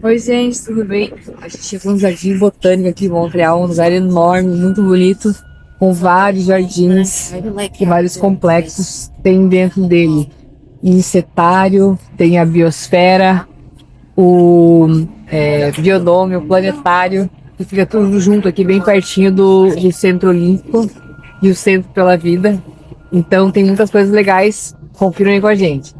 Oi, gente, tudo bem? A gente chegou no Jardim Botânico aqui em Montreal, um lugar enorme, muito bonito, com vários jardins e vários complexos. Tem dentro dele insetário, tem a biosfera, o biodômio, o planetário, que fica tudo junto aqui, bem pertinho do Centro Olímpico e o Centro pela Vida. Então tem muitas coisas legais, confiram aí com a gente.